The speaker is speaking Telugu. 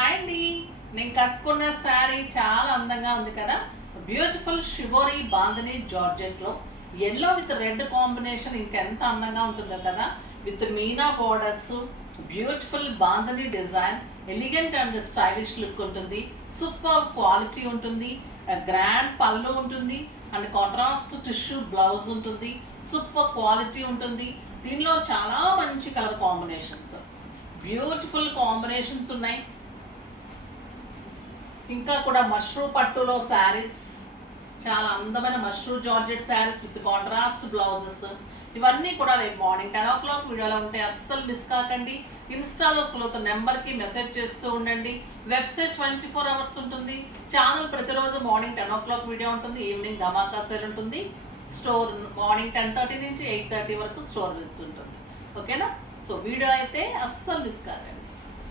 హాయ్ అండి. నేను కట్టుకున్న శారీ చాలా అందంగా ఉంది కదా. బ్యూటిఫుల్ షిబోరి బాందిని జార్జెట్లో ఎల్లో విత్ రెడ్ కాంబినేషన్ ఇంకెంత అందంగా ఉంటుందో కదా. With meena borders, beautiful bandhani design, elegant and stylish look ఉంటుంది. సూపర్ క్వాలిటీ ఉంటుంది. గ్రాండ్ పళ్ళు ఉంటుంది అండ్ కాంట్రాస్ట్ టిష్యూ బ్లౌజ్ ఉంటుంది. సూపర్ క్వాలిటీ ఉంటుంది. దీనిలో చాలా మంచి కలర్ కాంబినేషన్స్, బ్యూటిఫుల్ కాంబినేషన్స్ ఉన్నాయి. ఇంకా కూడా మష్రూ పట్టులో శారీస్, చాలా అందమైన mashru georgette saris with contrast blouses, ఇవన్నీ కూడా రేపు మార్నింగ్ 10 o'clock వీడియోలో ఉంటే అస్సలు మిస్ కాకండి. ఇన్స్టాలో స్కూల్తో నెంబర్కి మెసేజ్ చేస్తూ ఉండండి. వెబ్సైట్ 24 hours ఉంటుంది. ఛానల్ ప్రతిరోజు మార్నింగ్ 10 o'clock వీడియో ఉంటుంది. ఈవినింగ్ ధమాకా సేల్ ఉంటుంది. స్టోర్ మార్నింగ్ 10:30 నుంచి 8:30 వరకు స్టోర్ విజిట్ ఉంటుంది. ఓకేనా? సో వీడియో అయితే అస్సలు మిస్ కాకండి.